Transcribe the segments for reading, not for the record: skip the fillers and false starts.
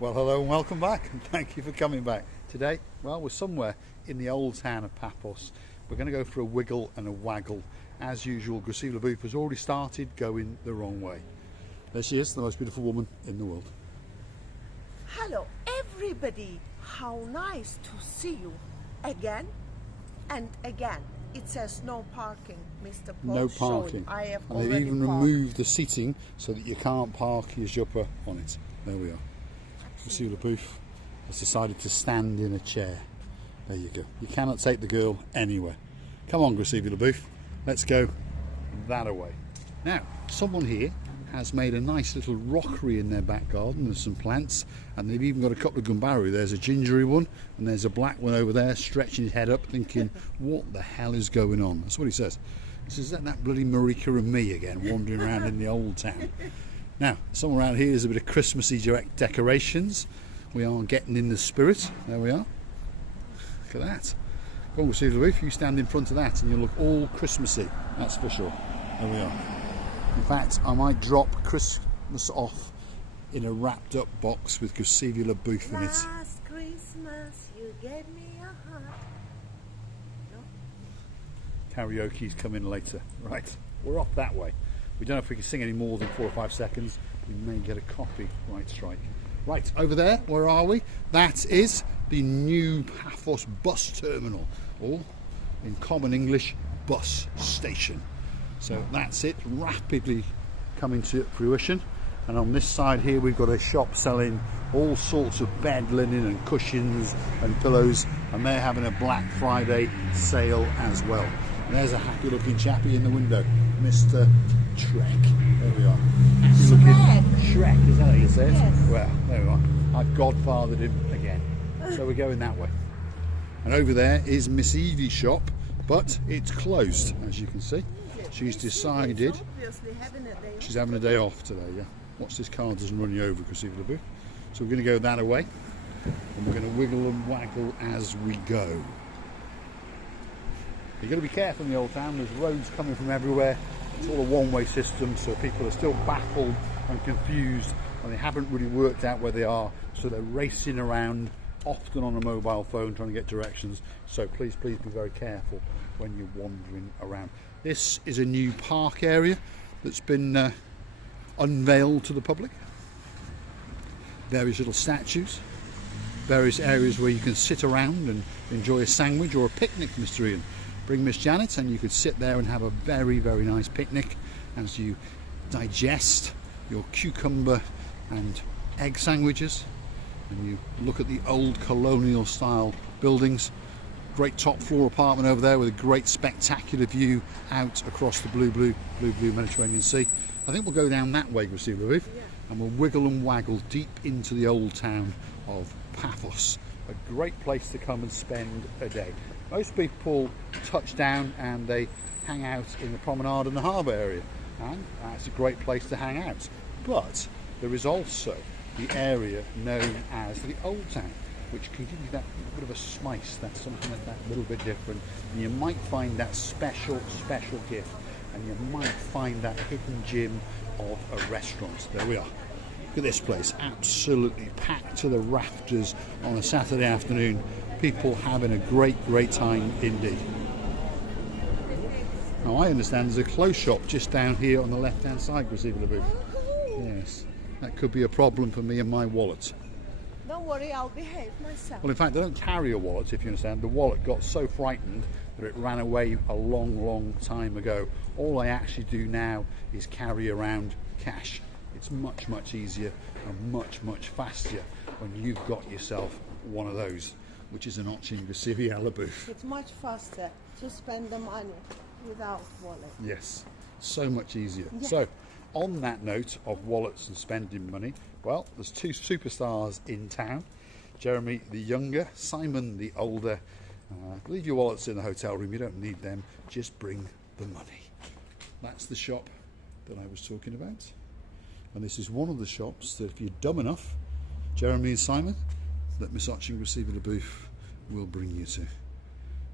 Well, hello and welcome back, and thank you for coming back. Today, well, we're somewhere in the old town of Paphos. We're going to go for a wiggle and a waggle. As usual, Gracila Booth has already started going the wrong way. There she is, the most beautiful woman in the world. Hello, everybody. How nice to see you again and again. It says no parking, Mr. Paul. No parking. I have and already they've even parked. removed the seating so that you can't park your jumper on it. There we are. Gracila Booth has decided to stand in a chair. There you go. You cannot take the girl anywhere. Come on, Gracila Booth. Let's go that away. Now, someone here has made a nice little rockery in their back garden. There's some plants, and they've even got a couple of gumbaru. There's a gingery one, and there's a black one over there, stretching his head up, thinking, what the hell is going on? That's what he says. He says, is that bloody Marika and me again, wandering around in the old town? Now, somewhere around here is a bit of Christmassy decorations. We are getting in the spirit. There we are. Look at that. Go on, Gracila Booth, you stand in front of that and you look all Christmassy, that's for sure. There we are. In fact, I might drop Christmas off in a wrapped up box with Gracila Booth in it. Last Christmas you gave me a heart. No? Karaoke's coming later. Right, we're off that way. We don't know if we can sing any more than 4 or 5 seconds. We may get a copyright strike. Right, over there, where are we? That is the new Paphos bus terminal, or in common English, bus station. So that's it, rapidly coming to fruition. And on this side here we've got a shop selling all sorts of bed linen and cushions and pillows, and they're having a Black Friday sale as well. And there's a happy looking chappie in the window, Mr. Shrek. There we are. Shrek, is that how you say it? Yes. Well, there we are. I've godfathered him again. So we're going that way. And over there is Miss Evie's shop, but it's closed, as you can see. She's decided she's having a day off today, yeah. Watch this car doesn't run you over, Gracila Booth. So we're going to go that away, and we're going to wiggle and waggle as we go. You've got to be careful in the old town. There's roads coming from everywhere. It's all a one-way system, so people are still baffled and confused, and they haven't really worked out where they are, so they're racing around, often on a mobile phone, trying to get directions. So please be very careful when you're wandering around. This is a new park area that's been unveiled to the public. Various little statues, various areas where you can sit around and enjoy a sandwich or a picnic, Mr. Ian. Bring Miss Janet and you could sit there and have a very nice picnic as you digest your cucumber and egg sandwiches, and you look at the old colonial style buildings. Great top floor apartment over there with a great spectacular view out across the blue Mediterranean Sea. I think we'll go down that way, Gracila Booth, and we'll wiggle and waggle deep into the old town of Paphos. A great place to come and spend a day. Most people touch down and they hang out in the promenade and the harbour area, and that's a great place to hang out. But there is also the area known as the Old Town, which can give you that bit of a spice, that's something that little bit different, and you might find that special gift, and you might find that hidden gem of a restaurant. There we are. Look at this place, absolutely packed to the rafters on a Saturday afternoon. People having a great time indeed. Now I understand there's a clothes shop just down here on the left hand side, Gracila Booth. Yes, that could be a problem for me and my wallet. Don't worry, I'll behave myself. Well, in fact, I don't carry a wallet, if you understand. The wallet got so frightened that it ran away a long time ago. All I actually do now is carry around cash. It's much easier and much faster when you've got yourself one of those, which is a notch in Gracila Booth. It's much faster to spend the money without wallet. Yes, so much easier. Yes. So, on that note of wallets and spending money, well, there's 2 superstars in town. Jeremy the younger, Simon the older. Leave your wallets in the hotel room, you don't need them, just bring the money. That's the shop that I was talking about. And this is one of the shops that, if you're dumb enough, Jeremy and Simon, that Miss Gracila Booth will bring you to.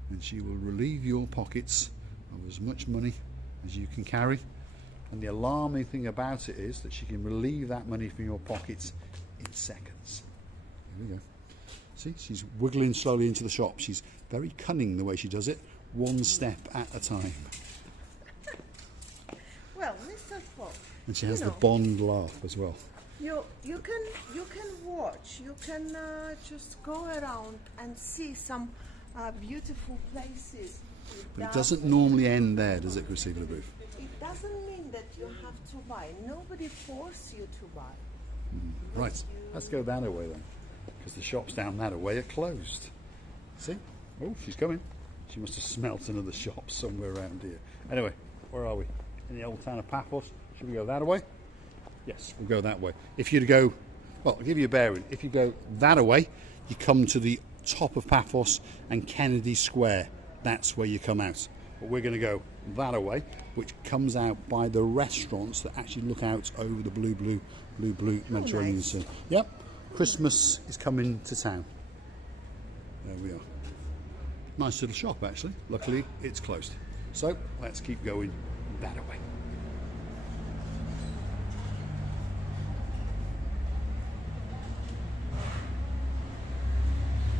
And she will relieve your pockets of as much money as you can carry. And the alarming thing about it is that she can relieve that money from your pockets in seconds. There we go. See, she's wiggling slowly into the shop. She's very cunning the way she does it, one step at a time. Well, Mr. Paul, And she has the Bond laugh as well. you can watch. You can just go around and see some beautiful places. But it doesn't normally end there, does it, Chrissy Booth? It doesn't mean that you have to buy. Nobody forces you to buy. Right, let's go that way then, because the shops down that way are closed. See? Oh, she's coming. She must have smelt another shop somewhere around here. Anyway, where are we? In the old town of Paphos. Should we go that way? Yes, we'll go that way. If you go, well, I'll give you a bearing. If you go that way, you come to the top of Paphos and Kennedy Square. That's where you come out. But we're going to go that way, which comes out by the restaurants that actually look out over the blue Mediterranean Sea. Yep, Christmas is coming to town. There we are. Nice little shop, actually. Luckily, it's closed. So let's keep going that way.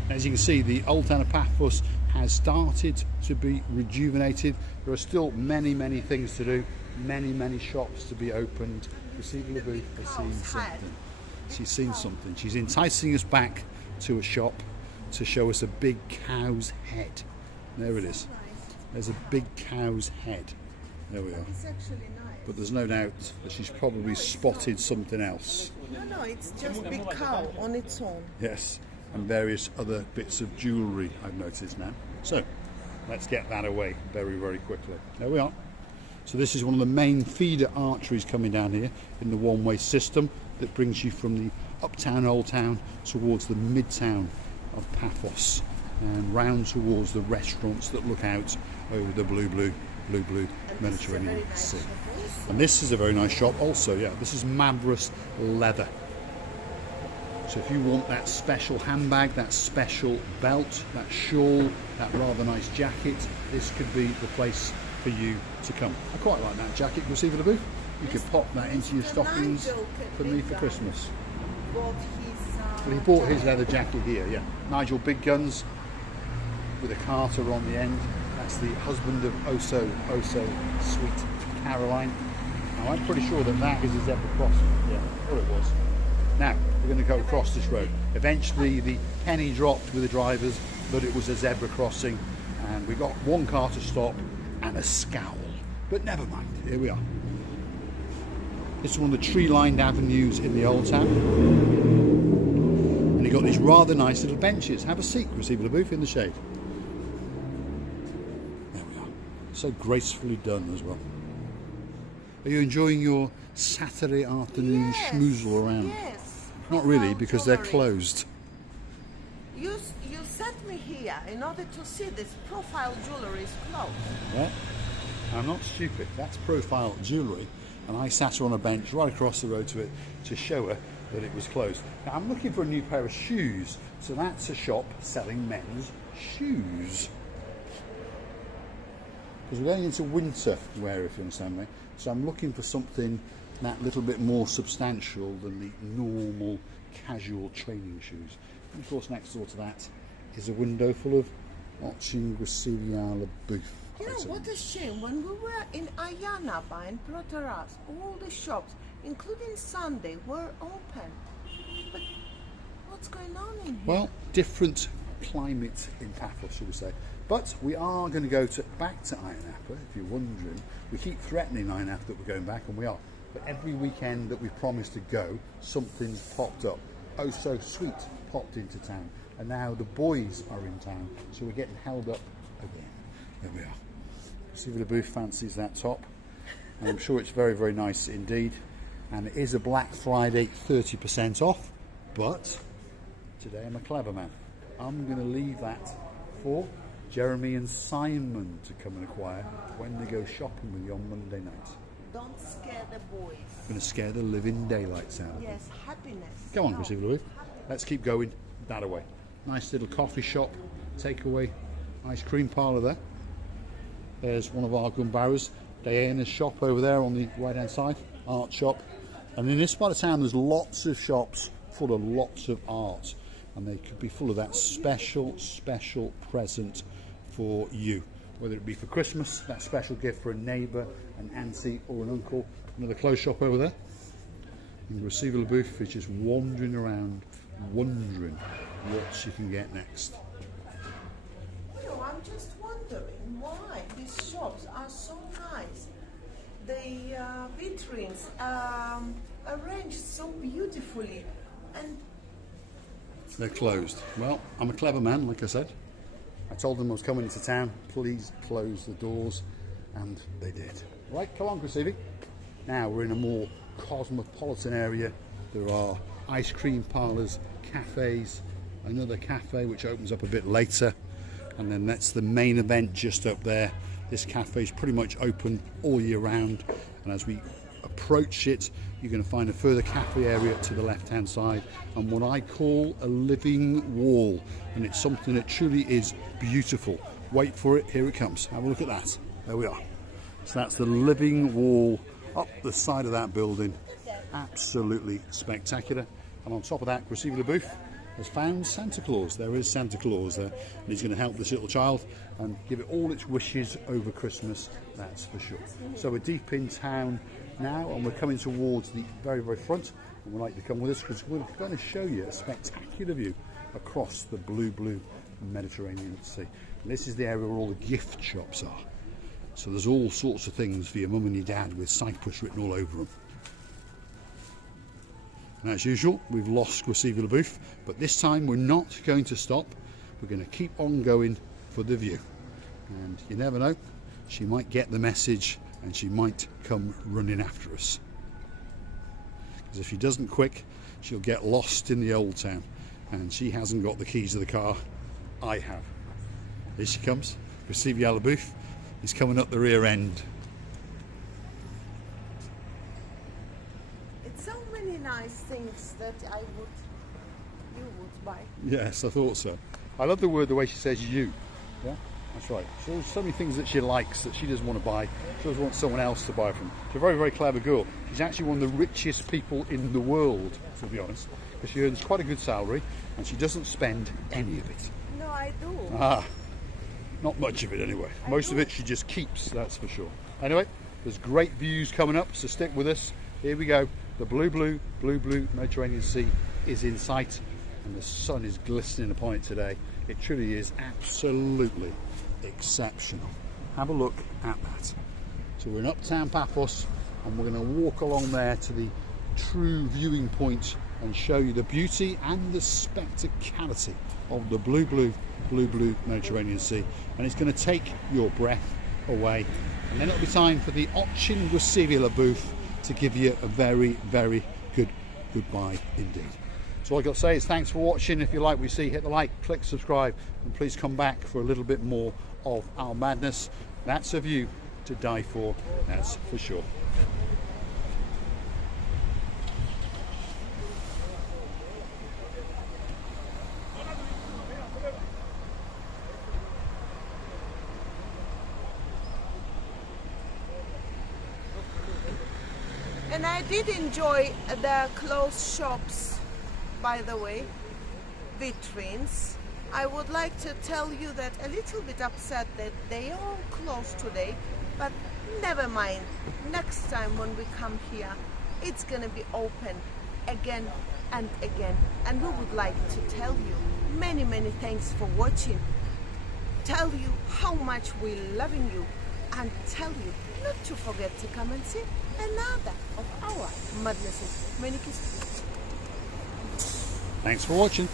As you can see, the old town of Paphos has started to be rejuvenated. There are still many things to do, many shops to be opened. Chrissy Booth has seen something. She's seen something. She's enticing us back to a shop to show us a big cow's head. There it is. There's a big cow's head. There we are. It's actually nice. But there's no doubt that she's probably spotted something else. No, it's just a big cow on its own. Yes, and various other bits of jewellery I've noticed now. So, let's get that away very quickly. There we are. So this is one of the main feeder arteries coming down here in the one-way system that brings you from the uptown Old Town towards the midtown of Paphos and round towards the restaurants that look out over the blue Mediterranean Sea. And this is a very nice shop also, yeah. This is Mavros Leather. So if you want that special handbag, that special belt, that shawl, that rather nice jacket, this could be the place for you to come. I quite like that jacket, Chrissy Booth. You could pop that into your stockings for me for Christmas. Well, he bought his leather jacket here, yeah. Nigel Big Guns with a Carter on the end. That's the husband of oh so sweet Caroline. Now I'm pretty sure that is a zebra crossing. Yeah, or it was. Now, we're going to go across this road. Eventually the penny dropped with the drivers that it was a zebra crossing, and we got one car to stop and a scowl. But never mind, here we are. This is one of the tree-lined avenues in the old town. And you've got these rather nice little benches. Have a seat, Chrissy Booth, in the shade. There we are. So gracefully done as well. Are you enjoying your Saturday afternoon schmoozle around? Yes. Not really, because they're closed. You sent me here in order to see this profile jewellery is closed. Yeah, I'm not stupid. That's profile jewellery, and I sat her on a bench right across the road to it to show her that it was closed. Now I'm looking for a new pair of shoes, so that's a shop selling men's shoes. Because we're going into winter wear, if you understand me. So I'm looking for something that little bit more substantial than the normal casual training shoes. And of course next door to that is a window full of watching Chrissy Booth. You know, what a shame. When we were in Ayana and Proteras, all the shops, including Sunday, were open. But what's going on in here? Well, different climate in Paphos, shall we say. But we are going to go back to Ayia Napa, if you're wondering. We keep threatening Ayia Napa that we're going back, and we are. But every weekend that we've promised to go, something's popped up. Oh So Sweet popped into town, and now the boys are in town, so we're getting held up again. There we are. See if the booth fancies that top, and I'm sure it's very nice indeed. And it is a Black Friday 30% off, but today I'm a clever man. I'm going to leave that for Jeremy and Simon to come and acquire when they go shopping with you on Monday night. Don't scare the boys. I'm going to scare the living daylights out of them. Yes, happiness. Go on, Chrissy Booth. Let's keep going that way. Nice little coffee shop, takeaway, ice cream parlour there. There's one of our Gumbaras, Diana's shop over there on the right hand side, art shop. And in this part of town there's lots of shops full of lots of art. and they could be full of that special present for you, whether it be for Christmas, that special gift for a neighbour, an auntie or an uncle. Another clothes shop over there, and the receiver booth is just wandering around wondering what she can get next. You know, I'm just wondering why these shops are so nice. The vitrines arranged so beautifully, and they're closed. Well, I'm a clever man, like I said. I told them I was coming into town, please close the doors, and they did. Right, come on, Chrissy. Now we're in a more cosmopolitan area. There are ice cream parlours, cafes, another cafe which opens up a bit later, and then that's the main event just up there. This cafe is pretty much open all year round, and as we approach it, you're going to find a further cafe area to the left hand side, and what I call a living wall, and it's something that truly is beautiful. Wait for it, here it comes. Have a look at that. There we are. So that's the living wall up the side of that building. Absolutely spectacular. And on top of that, Receiver booth has found Santa Claus. There is Santa Claus there, and he's going to help this little child and give it all its wishes over Christmas, that's for sure. So we're deep in town now, and we're coming towards the very front, and we'd like to come with us because we're going to show you a spectacular view across the blue Mediterranean Sea. And this is the area where all the gift shops are. So there's all sorts of things for your mum and your dad with Cyprus written all over them. And as usual, we've lost Receiver booth, but this time we're not going to stop. We're going to keep on going for the view. And you never know, she might get the message and she might come running after us. Because if she doesn't quick, she'll get lost in the Old Town. And she hasn't got the keys to the car, I have. Here she comes, Receiver booth. He's coming up the rear end. it's so many nice things that you would buy. Yes, I thought so. I love the way she says you. Yeah, that's right. So there's so many things that she likes that she doesn't want to buy. She doesn't want someone else to buy from. She's a very clever girl. She's actually one of the richest people in the world, to be honest, because she earns quite a good salary and she doesn't spend any of it. No, I do. Not much of it anyway. Most of it she just keeps, that's for sure. Anyway, there's great views coming up, so stick with us. Here we go. The blue Mediterranean Sea is in sight, and the sun is glistening upon it today. It truly is absolutely exceptional. Have a look at that. So we're in Uptown Paphos, and we're going to walk along there to the true viewing point and show you the beauty and the spectacality of the blue Mediterranean Sea, and it's going to take your breath away. And then it'll be time for the Ochin Receiver booth to give you a very good goodbye indeed. So all I've got to say is thanks for watching. If you like what you see, hit the like, click subscribe, and please come back for a little bit more of our madness. That's a view to die for, that's for sure. And I did enjoy the clothes shops, by the way, vitrines. I would like to tell you that a little bit upset that they all closed today, but never mind. Next time when we come here, it's gonna be open again and again. And we would like to tell you many thanks for watching. Tell you how much we're loving you, and tell you not to forget to come and see another of our madnesses. Many kisses. Thanks for watching.